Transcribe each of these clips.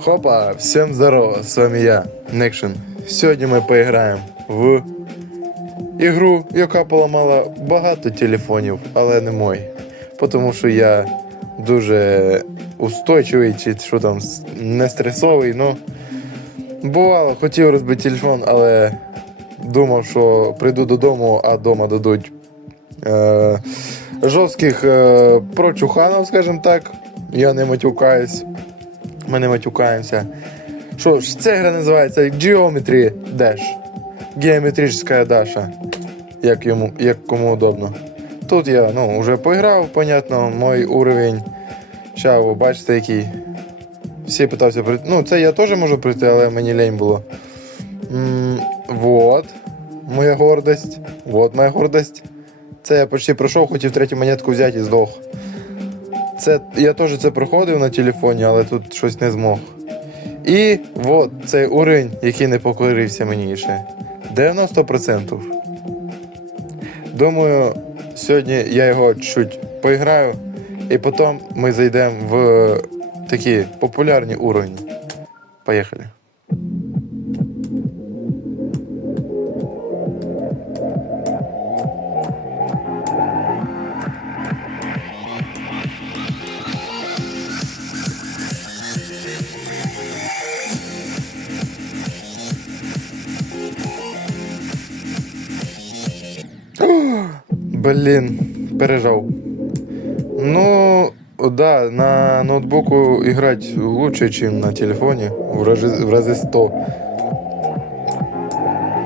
Хопа, всем здорово, с вами я, Некшин. Сьогодні ми поіграємо в ігру, яка поламала багато телефонів, але не мой. Тому що я дуже устойчивий, чи що там, не стресовий, ну. Бувало, хотів розбити телефон, але думав, що прийду додому, а вдома дадуть е, жорстких е, прочуханов, скажімо так. Я не матюкаюсь. Ми не матюкаємося. Що ж, ця гра називається Geometry Dash. Геометрична Даша. Як, йому, як кому удобно. Тут я ну, вже поіграв, понятно, мій уровень. Ща ви бачите, який. Всі питався пройти. Ну, це я теж можу пройти, але мені лень було. м вот. Моя гордость. Вот моя гордость. Це я почти пройшов, хотів третю монетку взяти і здох. Це, я теж це проходив на телефоні, але тут щось не змог. І от цей уровень, який не покорився мені ще. 90%. Думаю, сьогодні я його чуть поіграю, і потім ми зайдемо в такі популярні уровні. Поїхали. Блін, пережав. Ну, да, на ноутбуку играть лучше, чем на телефоне. В рази, в рази 100.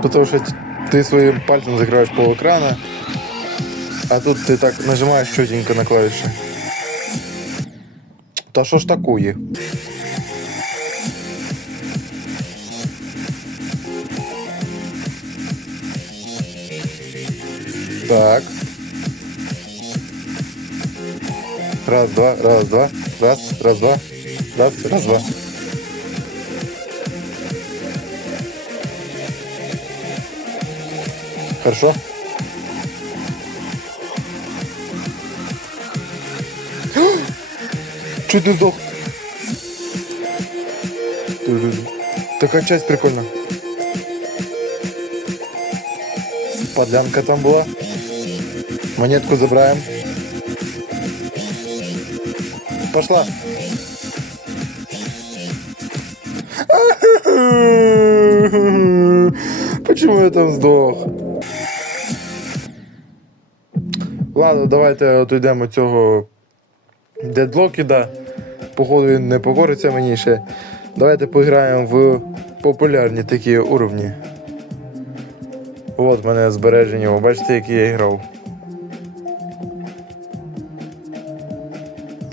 Потому что ты своим пальцем закрываешь пол экрана, а тут ты так нажимаешь четенько на клавиши. Та що ж такое? Так. Раз, два, раз, два, раз, раз, два, раз, раз, два. Хорошо. Чуть не сдох. Такая часть прикольная. Подлянка там была. Монетку забираем. Пошла. Почему я там сдох? Ладно, давайте отойдемо цього дедлокіда. Походу він не покориться мені ще. Давайте поіграємо в популярні такі уровні. От мене збереження, бачите, які я грав.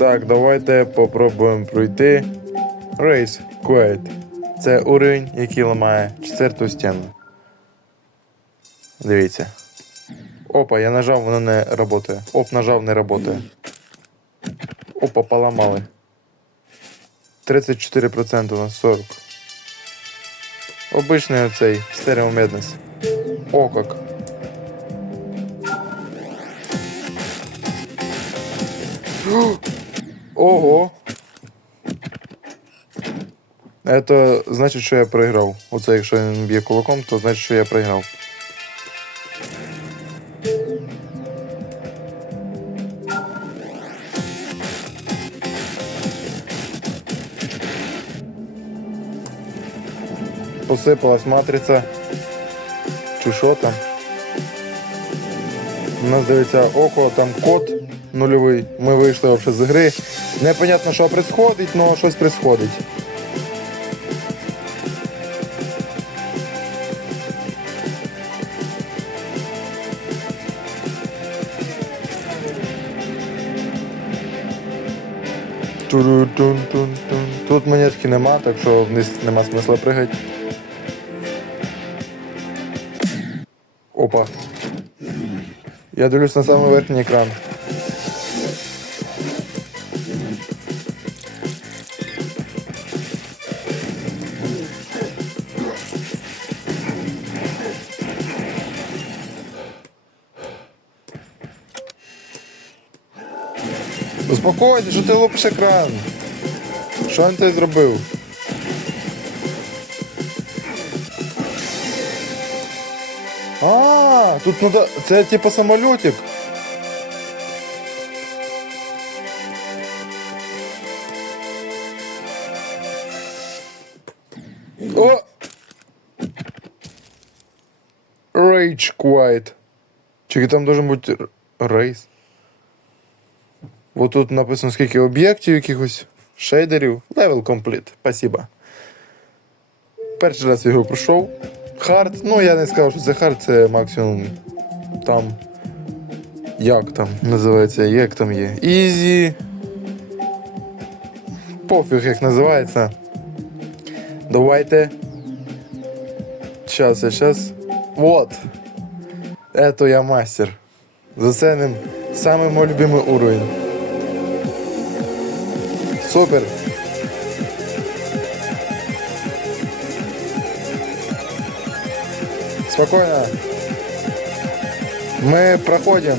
Так, давайте попробуємо пройти Race Quest. Це уровень, який ламає четверту стіну. Дивіться. Опа, я нажав, воно не працює. Оп, нажав, не працює. Опа, поламали. 34% на 40. Обичний оцей стереомеднес. О, как. Ого. Это значить, що я проіграв. Оце якщо він б'є кулаком, то значить, що я проіграв. Посипалась матриця. Чи що там? У нас дивиться око, там код нульовий. Ми вийшли вже з гри. Непонятно, що відбувається, але щось відбувається. Тут монетки нема, так що вниз нема смисла пригати. Опа. Я дивлюсь на самий верхній екран. Виходь, що ти лопиш екран? Що він той зробив? А, тут треба... Це типу самолітик. О! Rage Quiet. Чекай, там должен бути рейс. Вот тут написано скільки об'єктів якихось, шейдерів. Level complete. Спасибо. Перший раз його пройшов. Хард, ну я не сказав, що це хард, це максимум там. Як там називається, як там є. Ізі. Пофіг, як називається. Давайте. Сейчас, я сейчас. Вот. Это я мастер. Заценим самый мой любимый уровень. Супер. Спокойно. Мы проходим.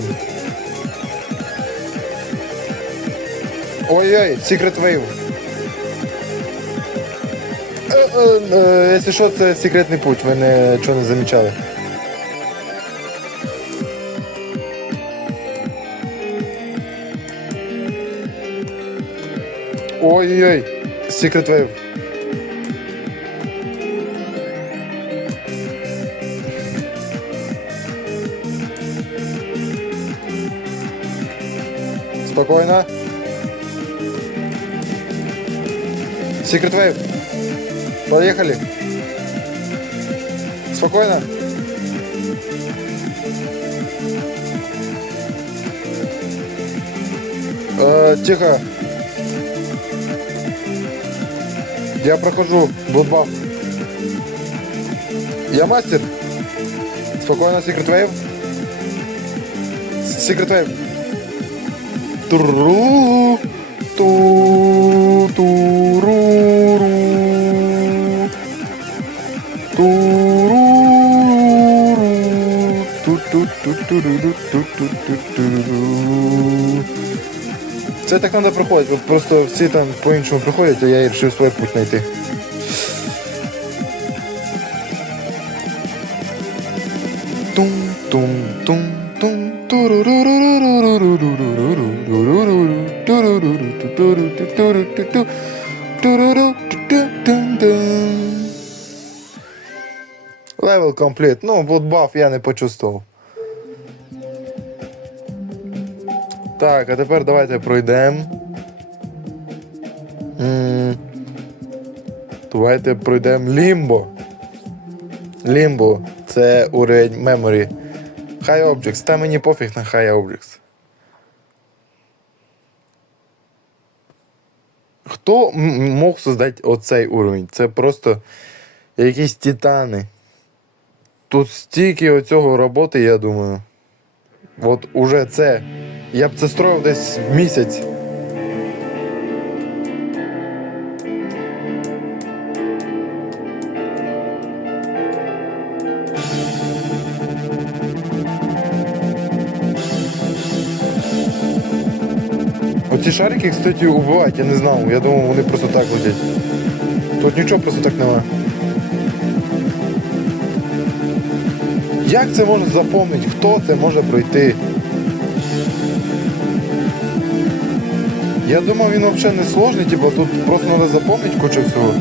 Ой-ой, Secret Wave. Е, е, е, Якщо що, це секретний путь, ви нічого не замічали. Ой-ой-ой, Secret Wave. Спокойно. Secret Wave. Поехали. Спокойно. Э, тихо. Я прохожу блудбаф. Я мастер. Спокойно, Secret Wave. Secret Wave. Туру, ту, туруру, туруру, ту, ту, ту, туруру, ту, ту, ту, туруру. Це так треба проходити. Просто всі там по-іншому проходять, а я вирішив свій путь знайти. Левел компліт. Ну, блудбаф я не почувствував. Так, а тепер давайте пройдемо. Давайте пройдемо лімбо. Лімбо це уровень memory. High Objects. Та мені пофіг на High Objects. Хто мог создати оцей уровень? Це просто якісь титани. Тут стільки оцього роботи, я думаю. От уже це. Я б це строїв десь місяць. Оці шарики, кстати, убивають, я не знав. Я думав, вони просто так летять. Тут нічого просто так немає. Як це можна запомнити? Хто це може пройти? Я думав, він взагалі не сложний, типу тут просто треба запомнити кучу всього.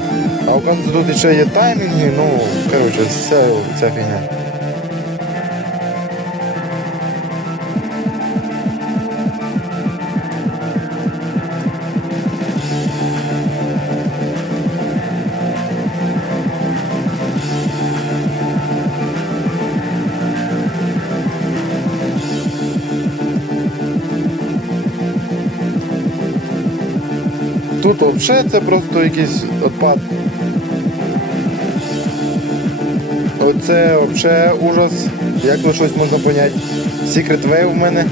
А оказується, тут ще є таймінги, ну, коротше, вся ця фігня. Взагалі це просто якийсь відпад. Оце взагалі ужас. Як тут щось можна поняти. Secret Wave в мене.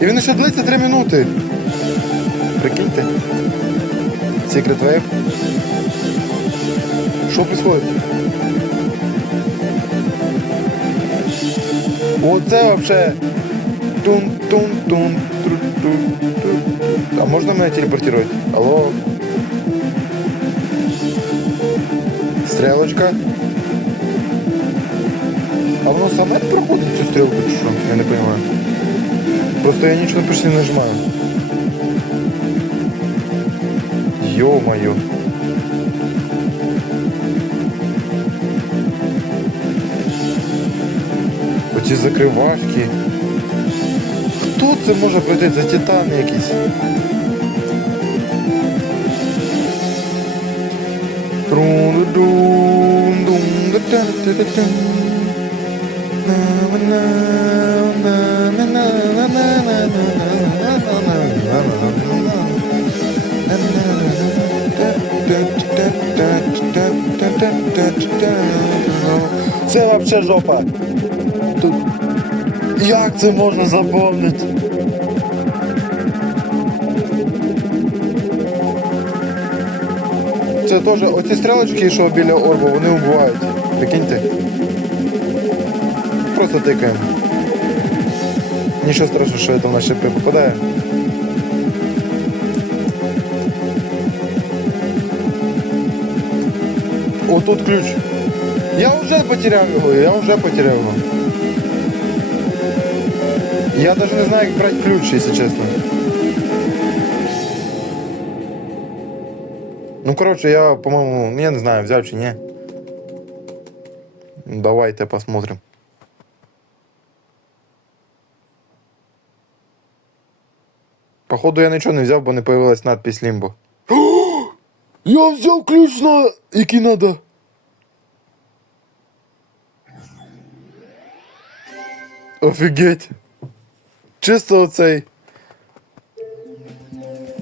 І він ще длиться 3 минути. Прикиньте. Secret Wave. Що відбувається? Оце взагалі. Тун-тун-тун. тру-ту-ту. А можно меня телепортировать? Алло? Стрелочка. А воно саме проходить цю стрілку чи що? Я не розумію. Просто я нічого почти не нажимаю. Йо-моє. Оці закривашки. Це може пройти? Це титани якісь. Це вообще жопа. Тут... Як це можна заповнити? Це теж оці стрілочки, що біля орбу, вони вбивають. Прикиньте. Просто тикаємо. Нічого страшного, що це в наші шипи попадає. О, тут ключ. Я вже потеряв його, я вже потеряв його. Я даже не знаю, як брати ключ, якщо чесно. Ну, коротше, я, по-моєму, ну, я не знаю, взяв чи ні. Давайте посмотрим. Походу я нічого не взяв, бо не появилась надпись Лімбо. Я взяв ключ на який надо. Офігеть. Чисто оцей.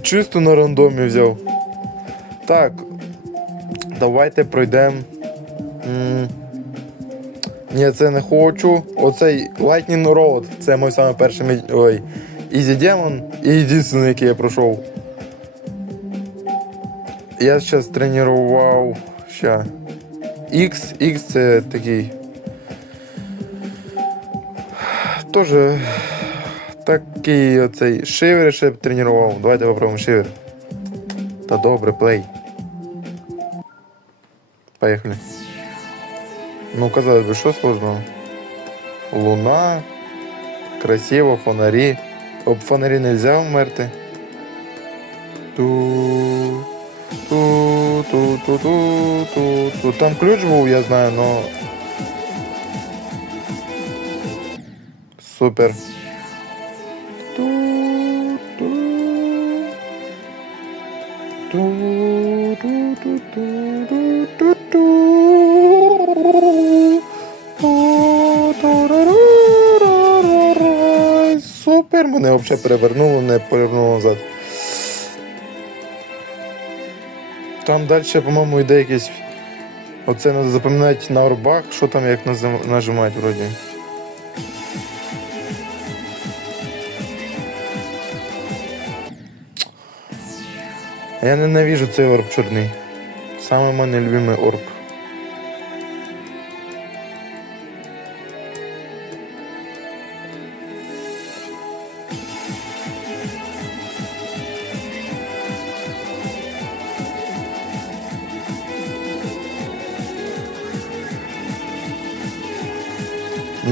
Чисто на рандомі взяв. Так. Давайте пройдемо. Ні, це не хочу. Оцей Lightning Road. Це мій самий перший ой, Easy Demon і єдиний, який я пройшов. Я зараз тренував ща. X, X це такий. Тоже такий оцей шивер ще тренував. Давайте попробуємо шивер. Та добре, плей. Поехали. Ну, казалось бы, что сложного? Луна, красиво, фонари. Об фонарі нельзя вмерти. Ту, ту, ту, ту, ту, ту, ту. Там ключ був, я знаю, но. Супер. Супер, мене взагалі перевернуло, не повернуло назад. Там далі, по-моєму, йде якесь. Оце треба запам'ятати на орбах, що там як нажимати вроді. Я ненавижу цей орб чорний. Самий мене любимий орб.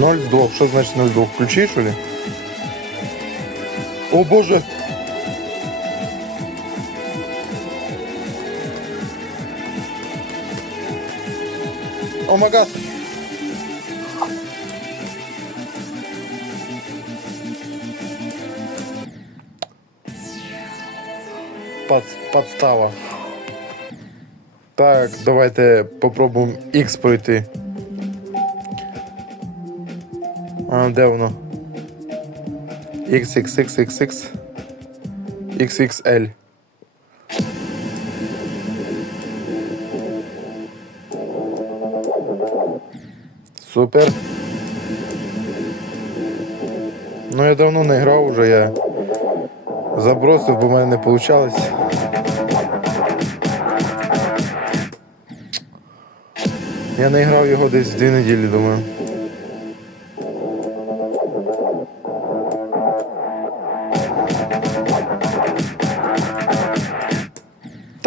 Ноль вдох. Що значить ноль вдох? Ключі, що ли? О боже! О май гад! Под, подстава. Так, давайте попробуємо X пройти. А, де воно? XXXXX XXL. Супер. Ну я давно не грав уже, я забросив, бо в мене не вийшло. Я не грав його десь дві неділі, думаю.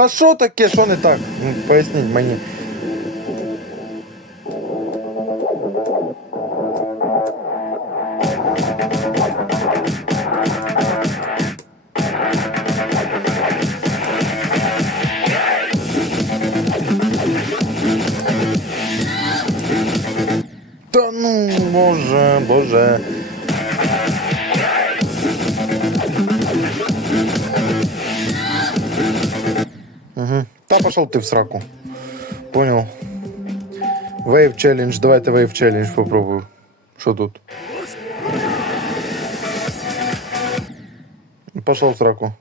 Та що таке, що не так? Ну, Поясніть мені. Ну, боже, боже. Пошел ты в сраку. Понял. Wave Challenge, давайте Wave Challenge попробую. Що тут? Пошел в сраку.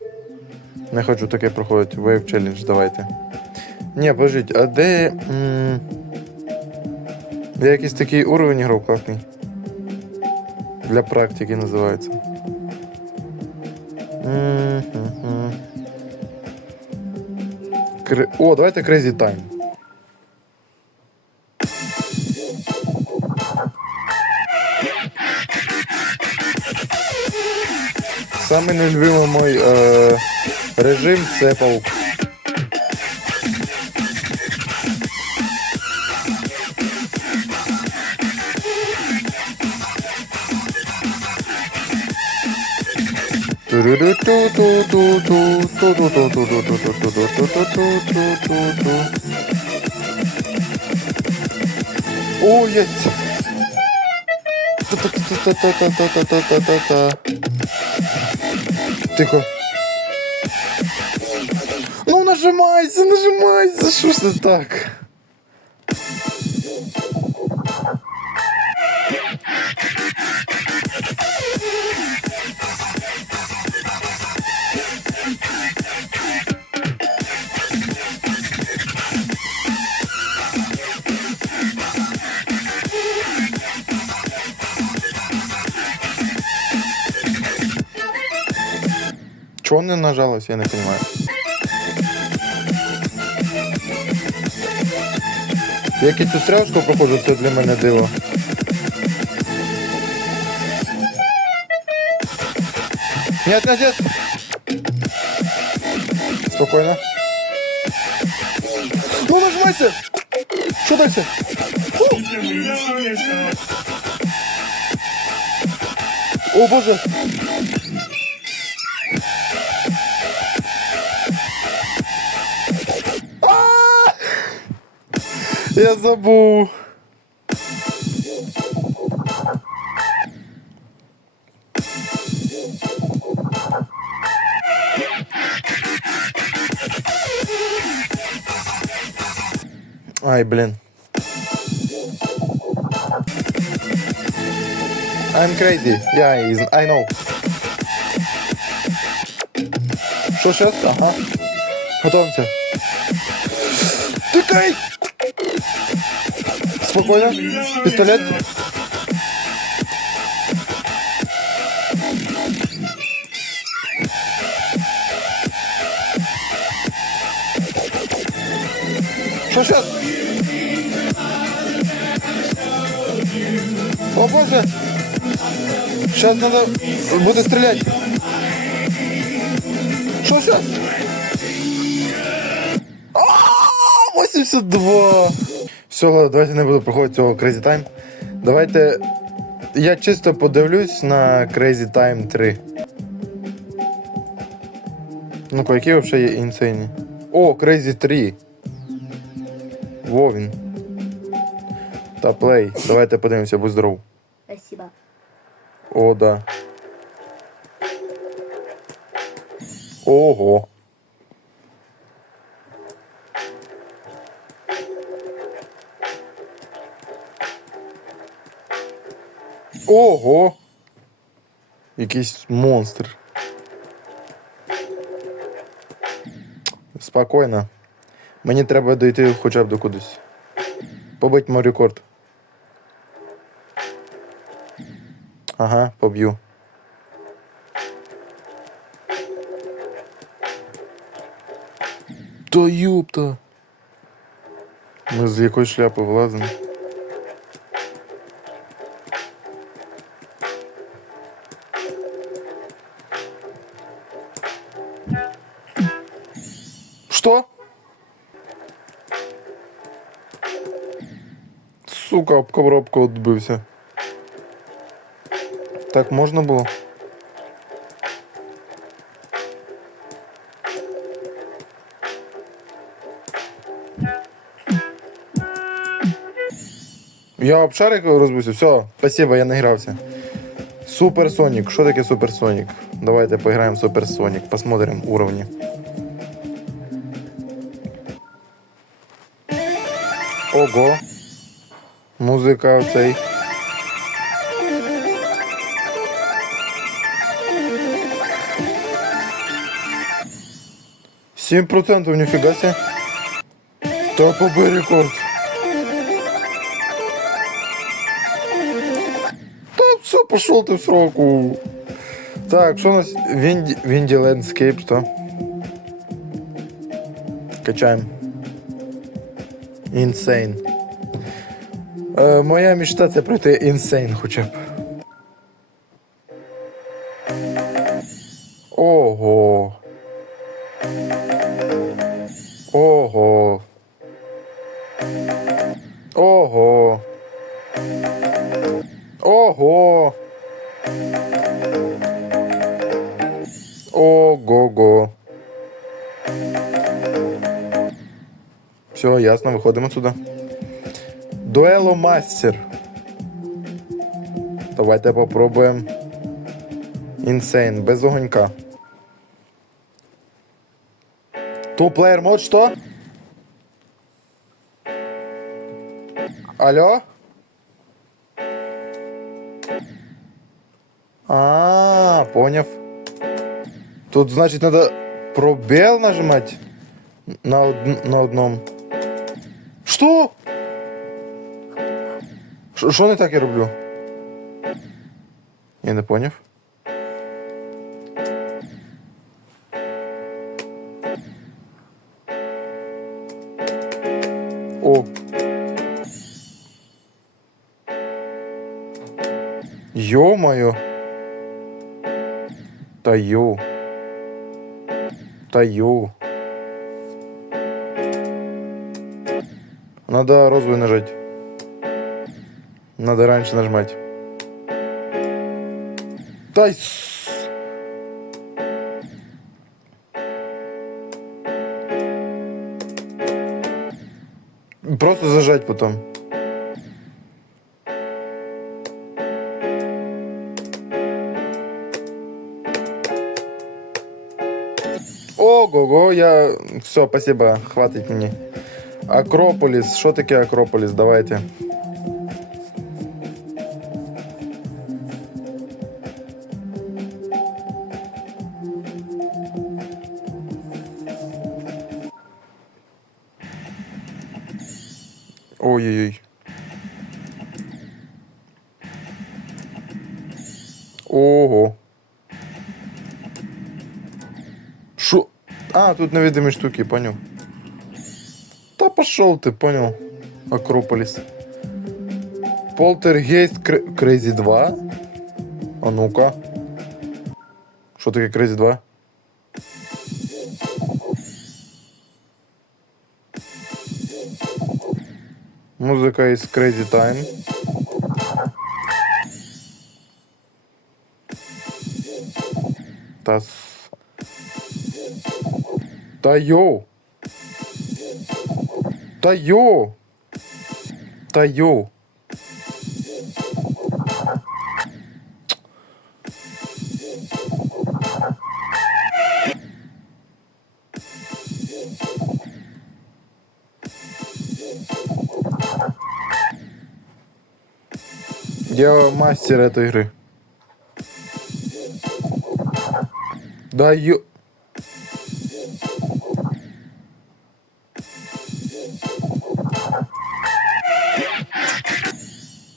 Не хочу таке проходити. Wave Challenge, давайте. Ні, подождіть, а де. М- Є якийсь такий уровень ігров класний. Для практики називається. М-м-м. О, давайте Crazy Time. Самий нелюбимий мій е, режим це паук. О, є! Тихо. Ну нажимайся, нажимайся, що ж це так? Чего не нажалось, я не понимаю. Як я цю стрілочку проходжу, це для мене диво. Нет, нет, нет. Спокойно. Ну нажимайся! Что дальше? О боже! Я забув. Ай, блин. I'm crazy. Yeah, I know. Що сейчас? Ага. Готовимся. Тикай! Спокойно. Пистолет. Сейчас? О боже! Сейчас надо будет стрелять. Что сейчас? 82. Все, ладно, давайте не буду проходити цього Crazy Time. Давайте. Я чисто подивлюсь на Crazy Time 3. Ну-ка, які взагалі є інсейні? О, Crazy 3. Во він. Та плей. Давайте подивимося, будь здоров. Спасибо. О, да. Ого. Ого. Якийсь монстр. Спокійно. Мені треба дойти хоча б до кудись. Побить мой рекорд. Ага, поб'ю. Та юпта. Ми з якої шляпи влазимо. Сука, об коробку відбився. Так можна було? Я об шарик розбився. Все, спасибо, я награвся. Супер Сонік. Що таке Супер Сонік? Давайте поіграємо в Супер Сонік, посмотрим уровні. Ого. Музика цей. Семь процентов, нифига себе. Топовый рекорд. Да все, пошел ты в сроку. Так, что у нас? Винди, Винди Landscape, что? Качаем. Insane. Е, моя мечта це пройти Insane хоча б. Ого. Ого. Ого. Ого. Ого-го. Все, ясно, виходимо сюди. Дуело мастер. Давайте попробуємо. Інсейн, без огонька. Ту-плеєр мод, що? Алло? А, поняв. Тут, значить, надо пробел нажимать на, од... на одном. Що? Що не так я роблю? Я не поняв. О. Ё-моё. Та ё. Та ё. Надо розовый нажать. Надо раньше нажимать. Дай. с- Просто зажать потом. Ого-го, я... Все, спасибо, хватит мне. Акрополис, що таке Акрополис? Давайте. Ой-ой-ой. Ого. Шо? А, тут невидимі штуки, понял. Та пошел ты, понял. Акрополис. Полтергейст Крейзі 2. А ну-ка. Що таке Крейзі 2? Музика із Crazy Time. Та... Та йоу! Та йоу! Та йоу! Я мастер этой игры. Да ё...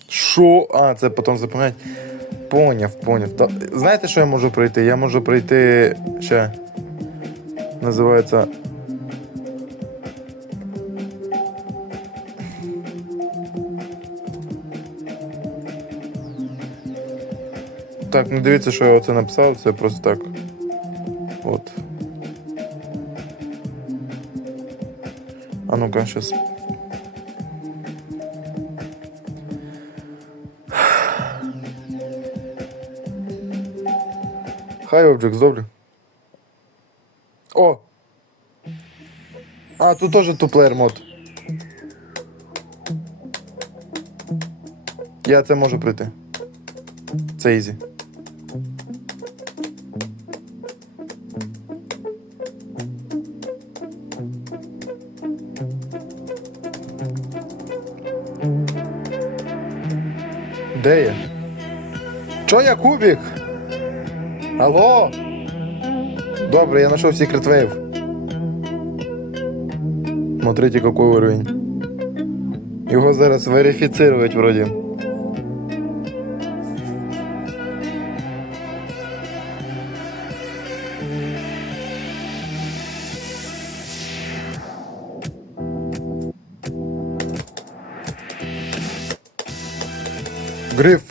Шо? А, це потім запам'ятати. Поняв, поняв. Та, знаєте, що я можу пройти? Я можу пройти ще. Називається. Так, ну дивіться, що я оце написав, це просто так. От. А ну-ка, сейчас. Хай Objects, добре. О! А, тут теж туплеєр мод. Я це можу пройти. Це ізі. Де я? Чо я кубік? Алло? Добре, я знайшов Secret Wave. Смотрите, какой уровень. Його зараз верифіцирують вроді. Гриф.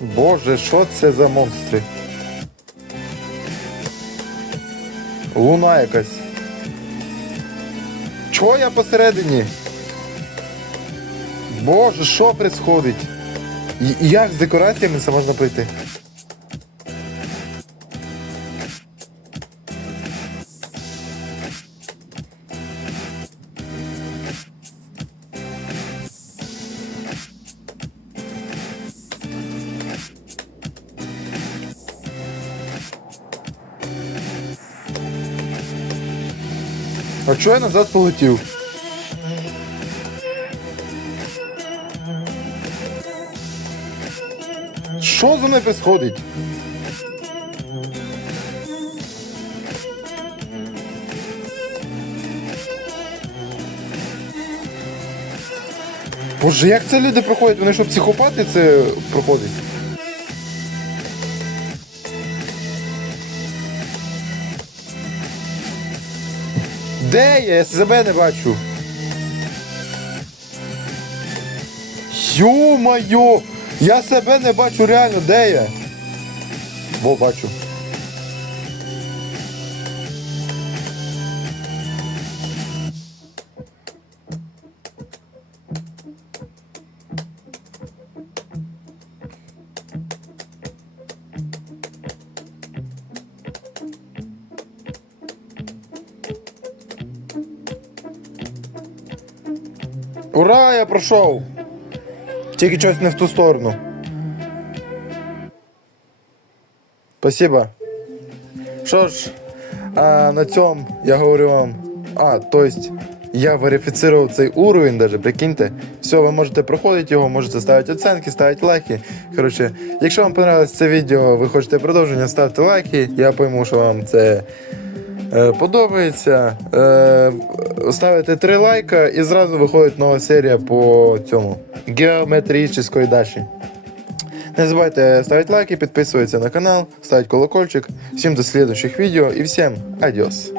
Боже, що це за монстри? Луна якась. Чого я посередині? Боже, що? І- Як з декораціями це можна пройти? А чого я назад полетів? Що за мною происходить? Боже, як це люди проходять? Вони що, психопати це проходять? Де я? Я себе не бачу. Йо-майо! Я себе не бачу реально, де я? Во, бачу. Ура, я пройшов! Тільки щось не в ту сторону. Спасибо. Що ж, а на цьому я говорю вам. А, то есть я верифицировал цей уровень даже, прикиньте. Все, ви можете проходити його, можете ставити оценки, ставити лайки. Коротше, якщо вам понравилось це відео, ви хочете продовження, ставте лайки. Я пойму, що вам це е, подобається. Е, ставите три лайка і зразу виходить нова серія по цьому геометричної даші. Не забувайте ставити лайки, підписуватися на канал, ставити колокольчик. Всім до слідчих відео і всім адіос.